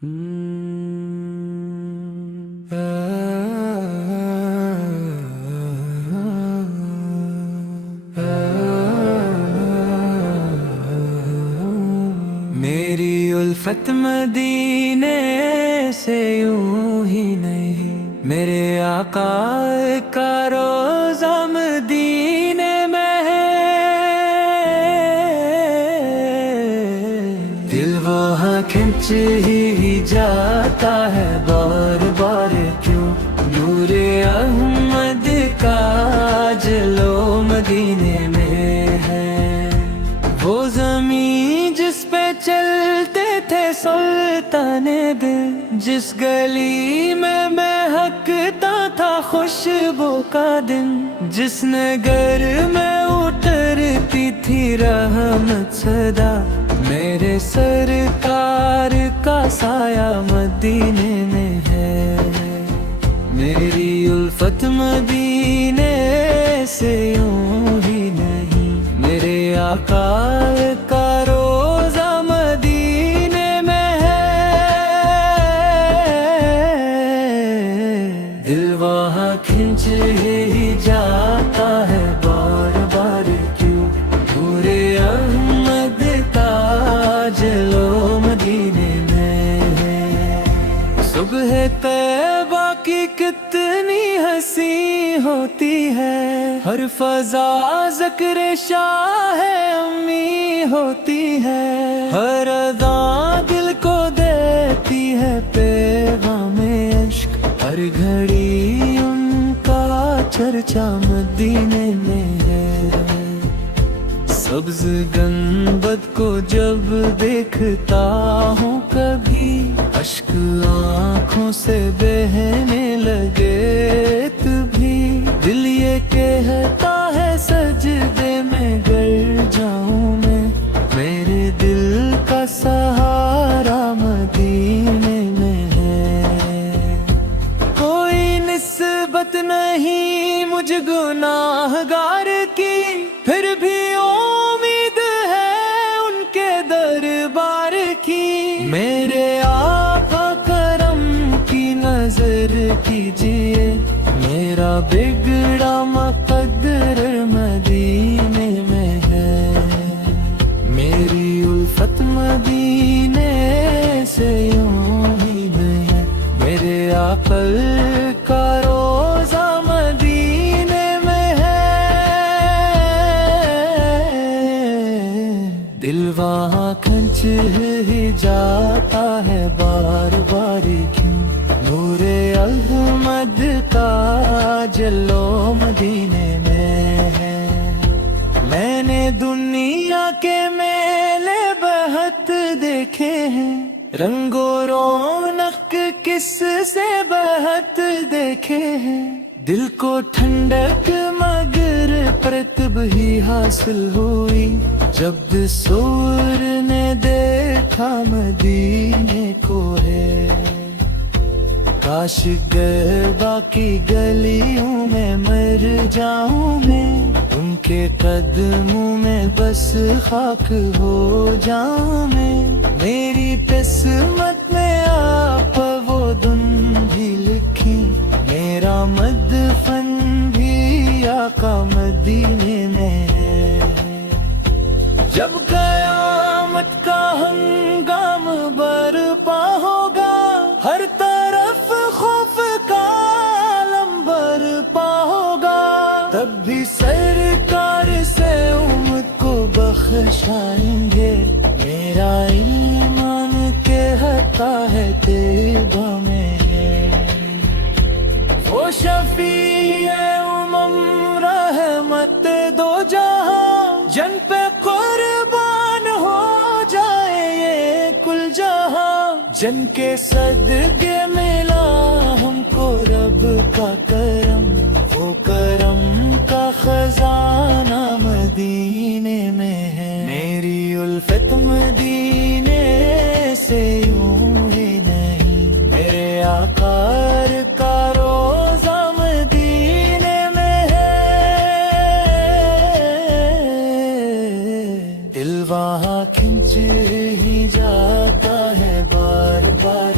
میری الفت مدینے سے یوں ہی نہیں، میرے آقا کا روزہ مدینے میں ہے، دل وہاں کھنچ ہی جاتا ہے بار بار، کیوں نور احمد کا جلو مدینے میں ہے۔ وہ زمین جس پہ چلتے تھے سلطان دل، جس گلی میں مہکتا تھا خوشبو کا دن، جس نگر میں اترتی تھی رحمت صدا، میرے سرکار کا سایہ مدینے میں ہے۔ میری الفت مدینے سے یوں ہی نہیں، میرے آقا کا روزہ مدینے میں ہے، دل وہاں کھنچ ہی جاتا ہے بار بار، کیوں نور احمد کا جلو مدینے میں ہے۔ صبح طیبہ کی کتنی ہنسی ہوتی ہے، ہر فضا ذکر شاہ امی ہوتی ہے، ہر اذان دل کو دیتی ہے پیغام عشق، ہر گھڑی ان کا چرچا مدینے میں ہے۔ سبز گنبد کو جب دیکھتا ہوں کبھی، اشک آنکھوں سے بہنے لگے تبھی، دل یہ کہتا ہے سجدے میں گر جاؤں میں، میرے دل کا سہارا مدینے میں ہے۔ کوئی نسبت نہیں مجھ گناہگار کی، پھر بھی امید ہے ان کے دربار کی، میرے آقا کرم کی نظر کیجیے، میرا بگڑا مقدر مدینے میں ہے۔ میری الفت مدینے سے یوں ہی نہیں، میرے عقل کا روزہ مدینے میں ہے، دل وہاں کھنچ ہی جاتا ہے بار بار، کیوں نور احمد کا جلو مدینے میں ہے۔ میں نے دنیا کے میلے بہت دیکھے ہیں، رنگ و رونق کس سے بہت دیکھے ہیں، دل کو ٹھنڈک مگر پرتب ہی حاصل ہوئی، جب سور نے دیکھا مدینے کو ہے۔ کاش گربا کی گلیوں میں مر جاؤں میں، ان کے قدموں میں بس خاک ہو جاؤں میں، میری قسمت میں آپ وہ دن بھی لکھی، میرا مدفن بھی آقا مدینے میں ہے۔ جب قیامت کا ہنگام برپا ہوگا، ہر طرف خوف کا عالم برپا ہوگا، تب بھی سرکار سے امت کو بخشائیں گے، میرا ایمان کہتا ہے طیبہ میں ہے۔ وہ شفیع امم رحمت دو جہاں، جن پہ قربان ہو جائے یہ کل جہاں، جن کے صدقے ملا ہم کو رب کا کرم، وہ کرم کا خزانہ مدینے میں ہے۔ میری الفت مدینے سے یوں ہی نہیں، میرے آقا کا روزہ مدینے میں ہے، دل وہاں کھنچ ہی جاتا ہے بار بار،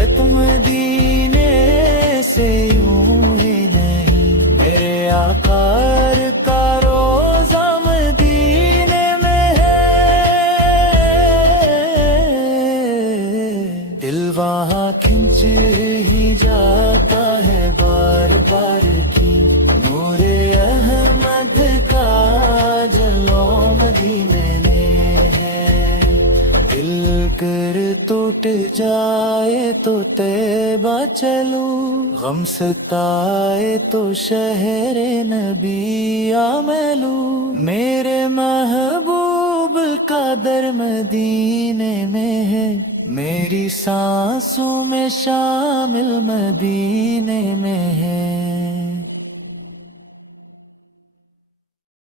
رحلت مدینے سے یوں ہی نہیں، میرے آقا کا روزہ مدینے میں ہے، دل وہاں کھنچ ہی جاتا ہے بار بار کی، نور احمد کا جلو مدینے میں ہے، دل کر ٹوٹ جائے تو طیبہ چلو، غم ستائے تو شہر نبی آ ملو، میرے محبوب کا در مدینے میں ہے، میری سانسوں میں شامل مدینے